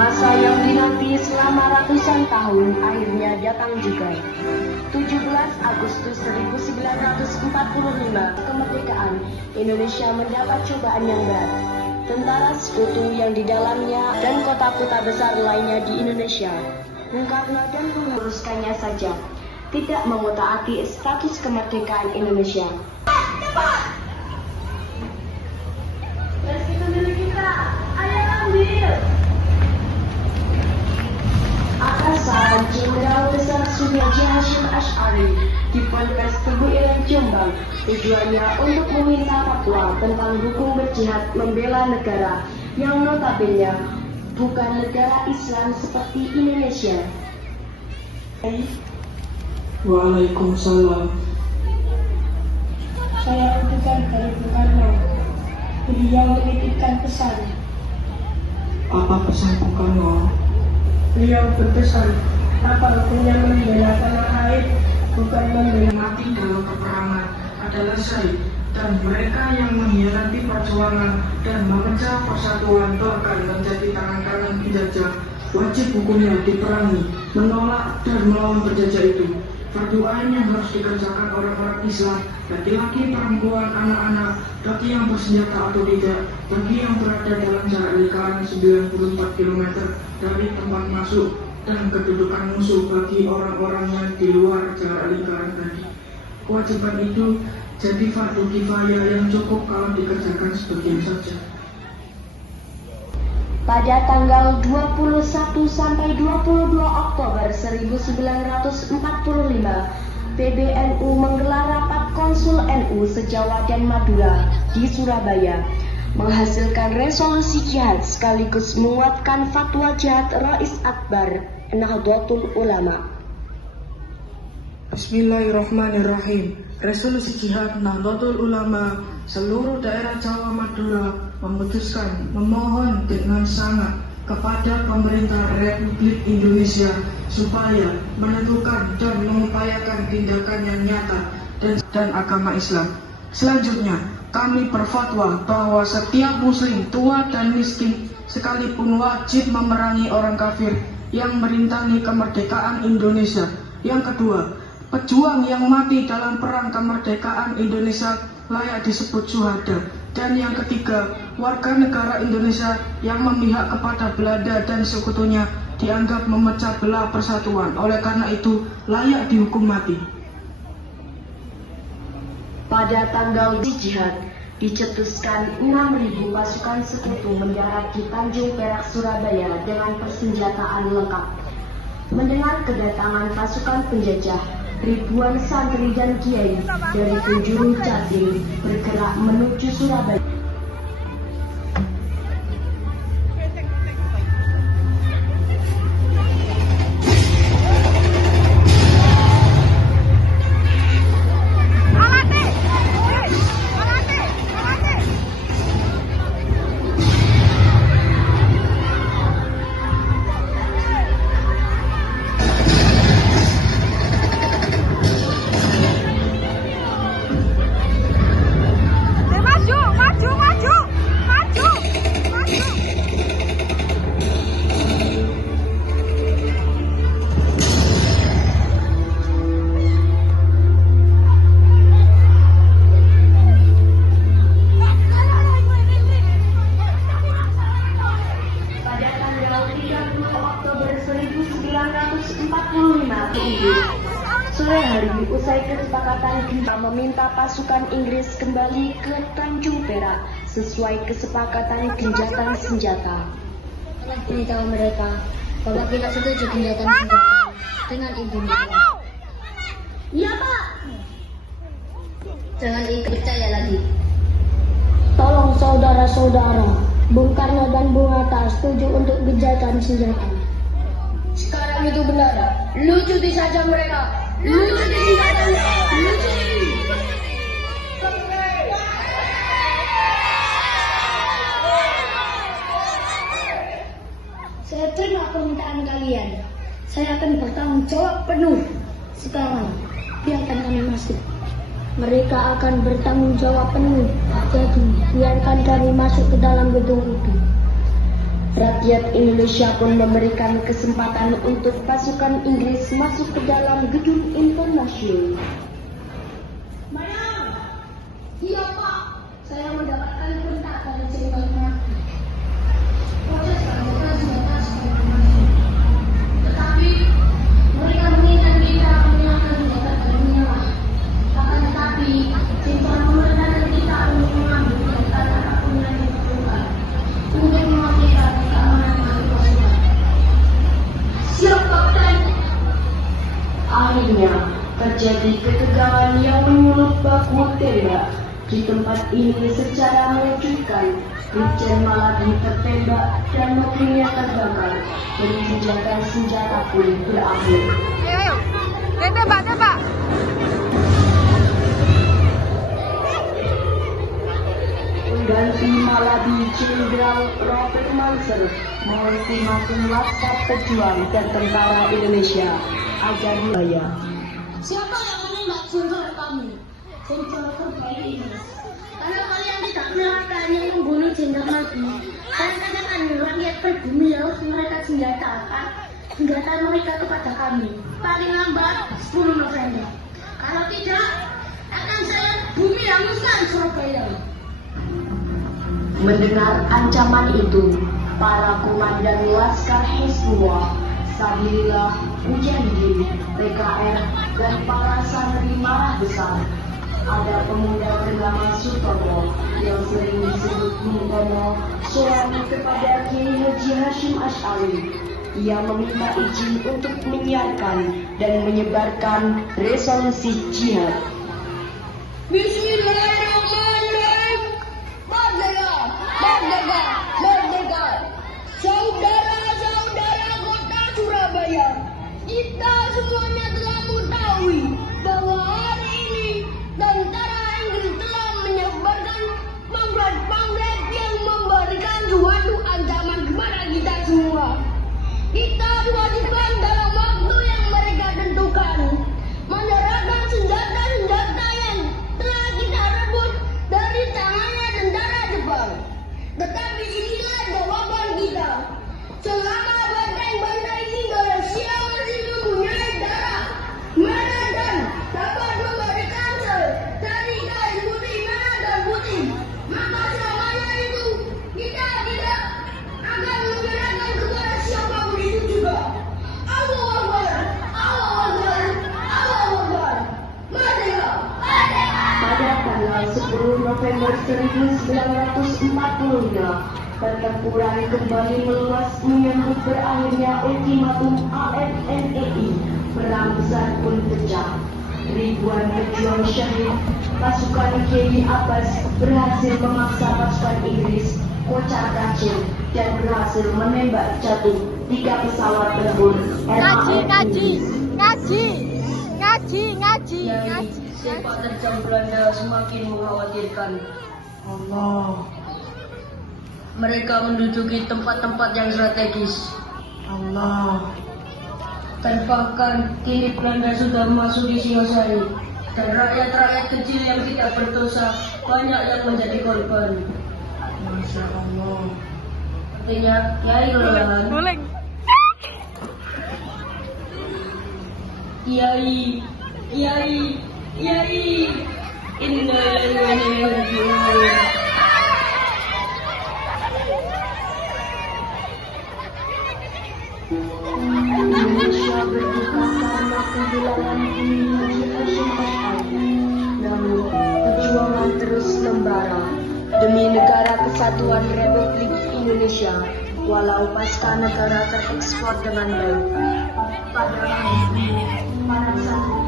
Masa yang dinanti selama ratusan tahun akhirnya datang juga. 17 Agustus 1945, kemerdekaan Indonesia mendapat cobaan yang berat. Tentara sekutu yang di dalamnya dan kota-kota besar lainnya di Indonesia, Bung Karno dan menguruskannya saja, tidak mengotak-atik status kemerdekaan Indonesia. Itu milik kita, ayo ambil. Atasan Jenderal Besar Sudirja Hasyim Asy'ari di Polres Tebu Ireng Jombang, tujuannya untuk meminta fatwa tentang hukum berjihad membela negara yang notabene bukan negara Islam seperti Indonesia. Waalaikumsalam. Saya utusan dari Bung Karno. Beliau menitipkan pesan. Apa pesan Bung Karno? Beliau berpesan, apa hukumnya membela tanah air, bukan membela Mati dalam peperangan adalah syahid, dan mereka yang mengkhianati perjuangan dan memecah persatuan bahkan menjadi tangan kanan penjajah, wajib hukumnya diperangi, menolak dan melawan penjajah itu. Perdoaan yang harus dikerjakan orang-orang Islam, laki-laki, perempuan, anak-anak, bagi yang bersenjata atau tidak, bagi yang berada dalam jarak lingkaran 94 km dari tempat masuk, dan kedudukan musuh bagi orang-orang yang di luar jarak lingkaran tadi. Kewajiban itu jadi fardu kifayah yang cukup kalau dikerjakan sebagian saja. Pada tanggal 21 sampai 22 Oktober 1945, PBNU menggelar rapat Konsul NU se-Jawa dan Madura di Surabaya, menghasilkan resolusi jihad sekaligus menguatkan fatwa jihad Rais Akbar Nahdlatul Ulama. Bismillahirrahmanirrahim. Resolusi jihad Nahdlatul Ulama seluruh daerah Jawa Madura memohon dengan sangat kepada pemerintah Republik Indonesia supaya menentukan dan mengupayakan tindakan yang nyata dan agama Islam. Selanjutnya, kami berfatwa bahwa setiap muslim tua dan miskin sekalipun wajib memerangi orang kafir yang merintangi kemerdekaan Indonesia. Yang kedua, pejuang yang mati dalam perang kemerdekaan Indonesia layak disebut syuhada. Dan yang ketiga, warga negara Indonesia yang memihak kepada Belanda dan sekutunya dianggap memecah belah persatuan. Oleh karena itu, layak dihukum mati. Pada tanggal di jihad, dicetuskan 6.000 pasukan sekutu mendarat di Tanjung Perak, Surabaya dengan persenjataan lengkap. Mendengar kedatangan pasukan penjajah, ribuan santri dan kiai dari penjuru Jatim bergerak menuju Surabaya. Sore hari usai kesepakatan kita meminta pasukan Inggris kembali ke Tanjung Perak sesuai kesepakatan gencatan senjata. Beritahu mereka bahwa kita setuju gencatan senjata dengan Indonesia. Iya Pak. Jangan ikut percaya lagi. Tolong saudara-saudara, Bung Karno dan Bung Hatta setuju untuk gencatan senjata. Sekarang itu benar. Lucuti saja mereka. Lucuti saja. Lucuti. Saya terima permintaan kalian. Saya akan bertanggung jawab penuh. Sekarang, biarkan kami masuk. Mereka akan bertanggung jawab penuh. Jadi, biarkan kami masuk ke dalam gedung itu. Rakyat Indonesia pun memberikan kesempatan untuk pasukan Inggris masuk ke dalam gedung internasional. Madam, iya Pak, saya mendapatkan perintah dari Jenderal Martin. Proses pembuatan senjata sudah berlangsung. Tetapi mereka menginginkan kita menyerahkan senjata pada menyerah. Akan tetapi, Jenderal memerintahkan kita untuk mengambil senjata apapun yang diperlukan untuk memastikan keamanan pasukan. Siap, Kapten. Akhirnya terjadi ketegangan yang menyulut baku tembak. Di tempat ini secara mengejutkan, Brigjen Maladi tertembak dan mobilnya terbakar. Peninjakan senjata pun berakhir. Ayo, tembak. Pengganti Maladi, Jenderal Robert Manser, mengultimatum Laskar Pejuang dan Tentara Indonesia agar wilayah. Siapa yang menembak saudara kami? Jenderal terbaik ini. Karena kalian tidak menyerahkan yang membunuh Jenderal Martin. Saya katakan rakyat pribumi harus mereka senjatakan senjata mereka kepada kami. Paling lambat 10 November. Kalau tidak, akan saya bumi hanguskan Surabaya. Mendengar ancaman itu, para komandan Laskar Hizbullah, Sabilillah, Mujahidin, PKR, dan para santri marah besar. Ada pemuda bernama Sutomo yang sering disebut Bung Tomo suami kepada Kiai Haji Hashim Asy'ari. Ia meminta izin untuk menyiarkan dan menyebarkan resolusi jihad. Bismillahirrahmanirrahim. Merdeka. Saudara-saudara kota Surabaya, kita semuanya telah mengetahui bahwa hari ini tentara Inggris telah menyebarkan pamflet yang memberikan suatu ancaman kepada kita semua. Kita diwajibkan dalam waktu yang mereka tentukan menyerahkan senjata-senjata yang telah kita rebut dari tangannya tentara Jepang. Tetapi inilah jawaban kita. Selama banteng-banteng Indonesia masih mempunyai darah merah dan dapat memberikan dari kain putih merah dan putih, maka selamanya itu kita tidak akan menyerahkan kepada siapapun itu juga. Allahu Akbar, Allahu Akbar, Allahu Akbar. Merdeka. Pada tanggal 10 November 1945, pertempuran kembali meluas menyambut berakhirnya ultimatum AFNEI. Perang besar pun pecah. Ribuan pejuang syahid, pasukan Kiai Abbas berhasil memaksa pasukan Inggris kocar kacir dan berhasil menembak jatuh 3 pesawat tempur Ngaji. Sepak terjang Belanda semakin mengkhawatirkan. Allah. Mereka menduduki tempat-tempat yang strategis. Allah. Dan bahkan kini Belanda sudah memasuki Singosari. Dan rakyat-rakyat kecil yang tidak berdosa banyak yang menjadi korban. Masya Allah. Artinya, Kiai kelelahan. Kiai. Innalillahi wa inna ilaihi raji'un. Indonesia berduka karena kehilangan Haji Hashim Asy'ari. Namun perjuangan terus membara demi negara kesatuan Republik Indonesia. Walau pasca negara terekspor dengan baik, pada hari ini para santri